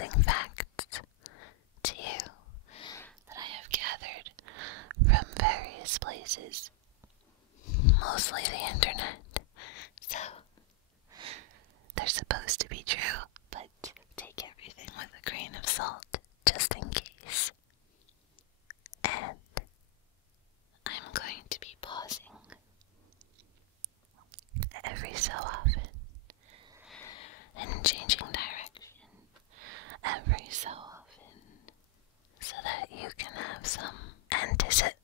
amazing facts to you that I have gathered from various places, mostly the internet. So, they're supposed to be true, but take everything with a grain of salt, just in case. And I'm going to be pausing every so often and changing direction every so often so that you can have some anticipatory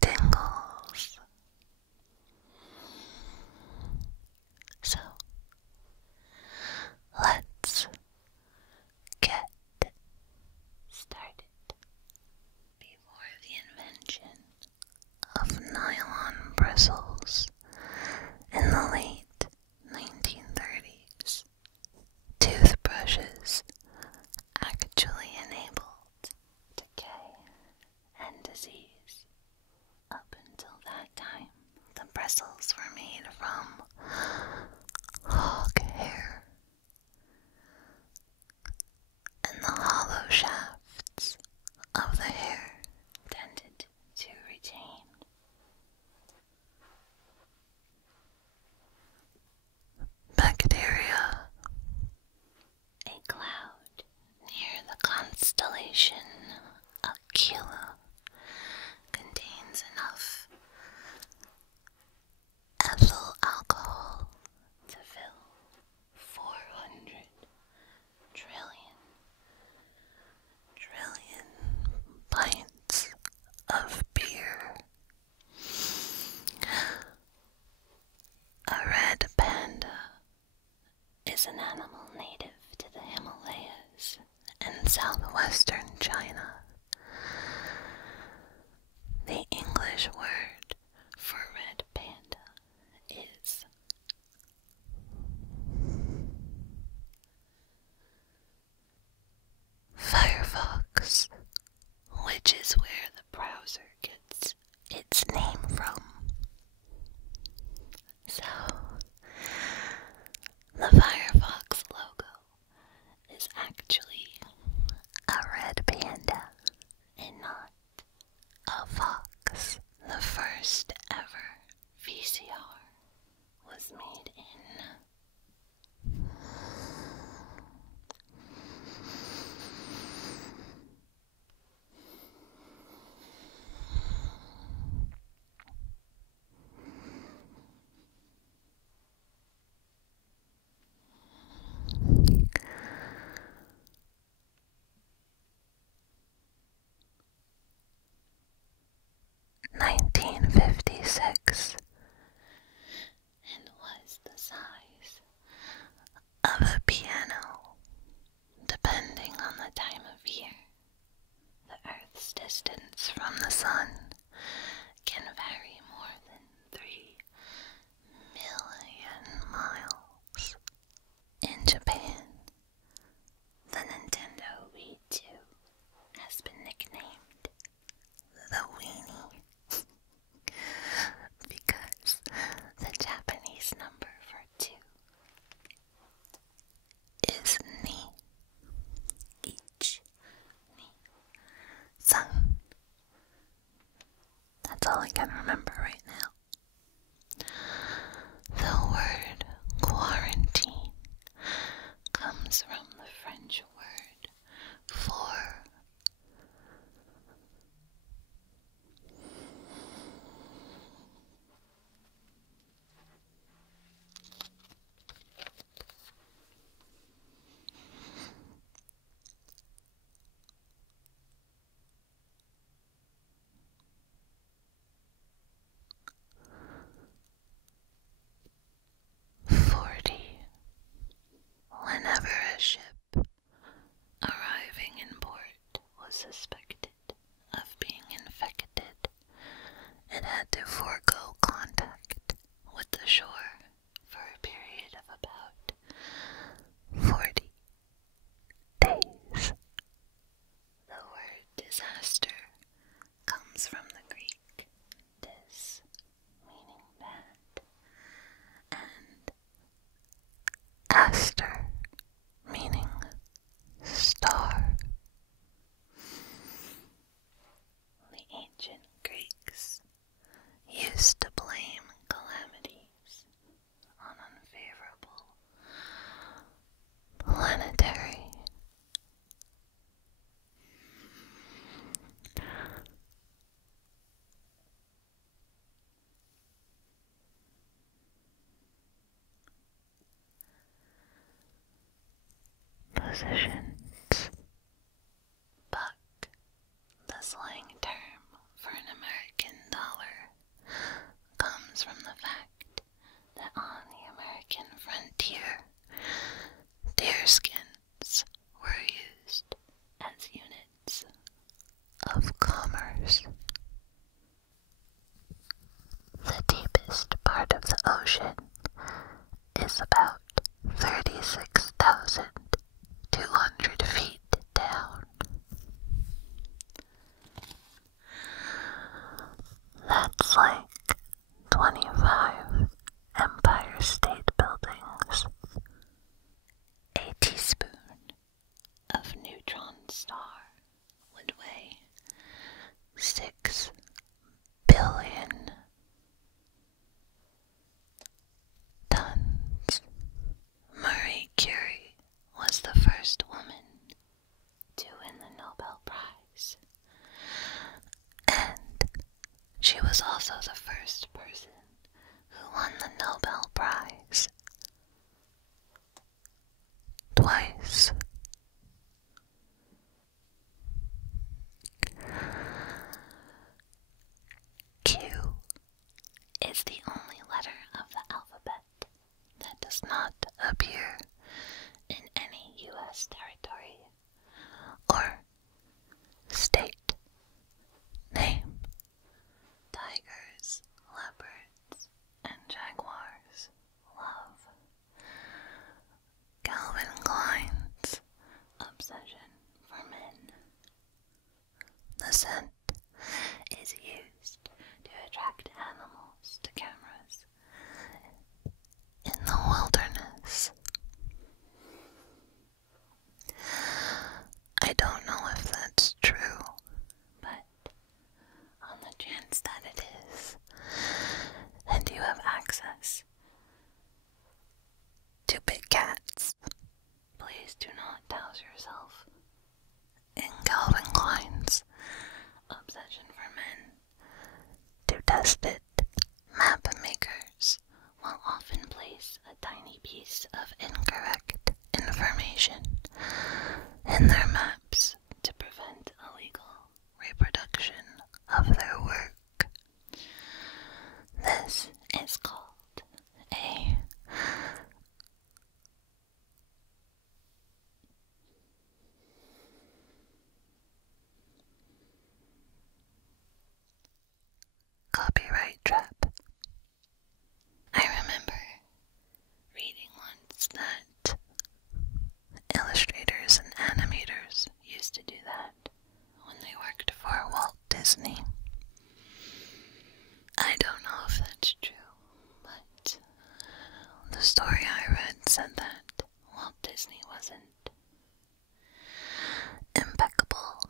tingles. So, let's get started. Before the invention of nylon bristles in the late 1930s, toothbrushes actually enabled decay and disease. Up until that time, the bristles were made from hog hair, and the hollow shafts of the hair tended to retain bacteria. A cloud near the constellation Aquila contains enough ethyl alcohol to fill 400 trillion pints of beer. A red panda is an animal native to the Himalayas and southwestern China. The English word for red panda is Firefox, which is where the browser gets its name from. So, the Firefox logo is actually a red panda and not a fox. The first ever VCR was made in 1956 and was the size of a piano. Depending on the time of year, the Earth's distance from the sun can vary more than 3 million miles. In Japan, the Nintendo Wii 2 has been nicknamed the Weenie because the Japanese number for 2 is ni. Each ni. San. That's all I can remember right now. The word quarantine comes from the French word for whenever a ship arriving in port was suspected of being infected, it had to forego contact with the shore for a period of about 40 days. The word disaster comes from the Greek dis, positions. Buck, the slang term for an American dollar, comes from the fact that on the American frontier, deerskins were used as units of commerce. The deepest part of the ocean is about 36,200 feet down. That's like 25 Empire State Buildings. A teaspoon of neutron star would weigh 6 billion tons. Marie Curie was the first woman to win the Nobel Prize, and she was also the first person who won the Nobel Prize twice. Q is the only letter of the alphabet that does not appear in any U.S. territory or state name. Tigers, leopards, and jaguars love Calvin Klein's obsession for men. The scent is used to attract animals to cameras in the wilderness. I don't know if that's true, but on the chance that it is, and you have access to big cats, please do not douse yourself in Calvin Klein's obsession for men. To test it, map makers will often place a tiny piece of incorrect information in their maps to prevent illegal reproduction of their work. This is called a copyright trap. I remember reading once that illustrators and animators used to do that when they worked for Walt Disney. I don't know if that's true, but the story I read said that Walt Disney wasn't impeccable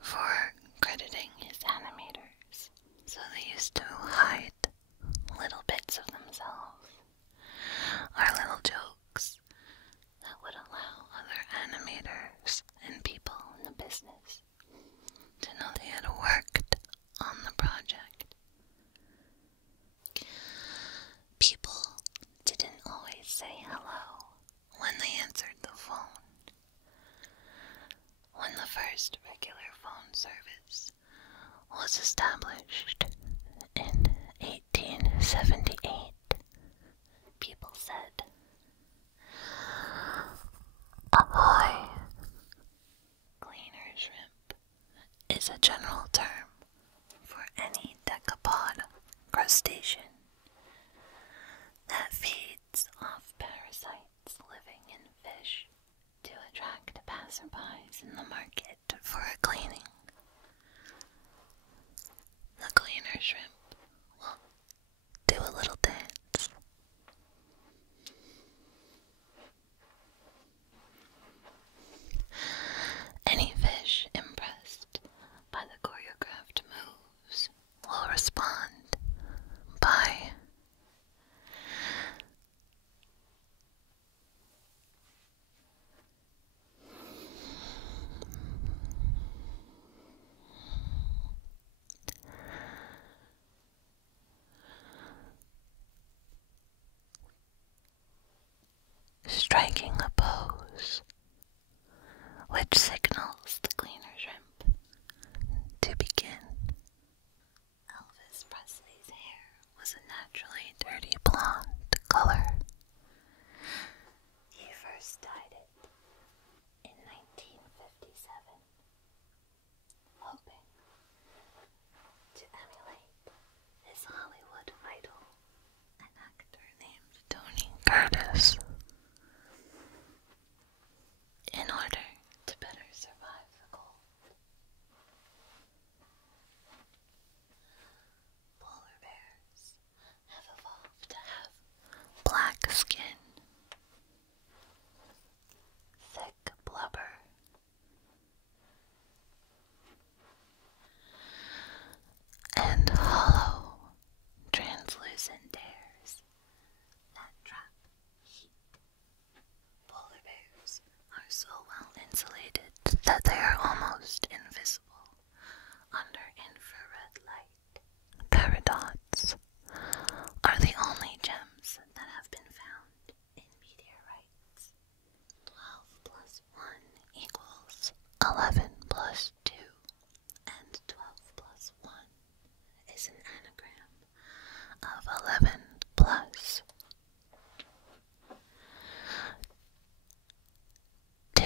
for crediting his animators, so they used to hide little bits of themselves or little jokes that would allow other animators and people in the business to know they had worked on the project. People didn't always say hello when they answered the phone. When the first regular phone service was established in 1878, people said, "Ahoy." Cleaner shrimp is a general term for any decapod crustacean that feeds off parasites living in fish to attract passerbys in the market for a cleaning. The cleaner shrimp will do a little dance. Any fish impressed by the choreographed moves will respond by striking a pose which signals the cleaner shrimp to begin. Elvis Presley's hair was a naturally dirty blonde color. He first dyed it in 1957, hoping to emulate his Hollywood idol, an actor named Tony Curtis. In order to better survive the cold, polar bears have evolved to have black skin, thick blubber, and hollow, translucent hairs that trap heat. Polar bears are so well insulated that they are almost invisible under infrared light. Paradots are the only gems that have been found in meteorites. 12 plus 1 equals 11 plus 2, and 12 plus 1 is an anagram of 11 plus 2.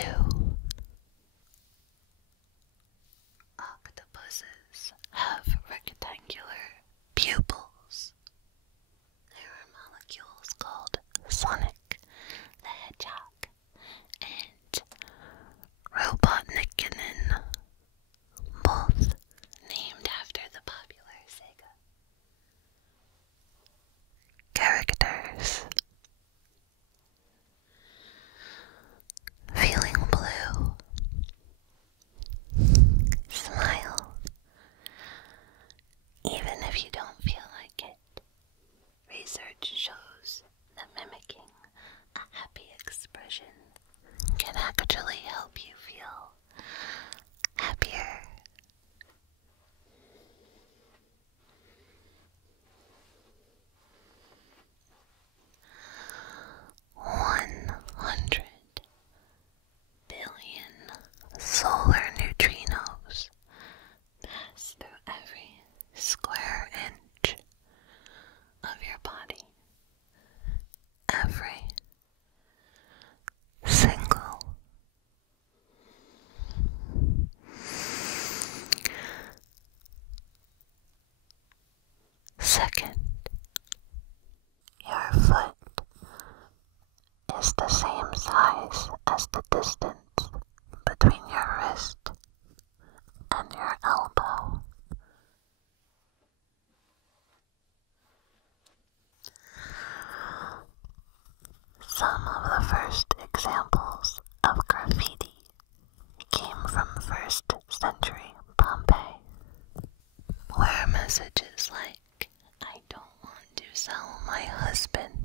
Octopuses have rectangular pupils. There are molecules called Sonic the Hedgehog and Robotnikinen, both named after the popular Sega characters. Feeling blue. Smile. Even if you don't feel like it. Research shows that mimicking a happy expression can actually help you feel happier. $100 billion solar neutrinos pass through every square inch of your body. Every single second. Your foot is the same size as the distance between your wrist and your elbow. Some of the first examples of graffiti came from 1st century Pompeii, where messages like, "I don't want to sell my husband,"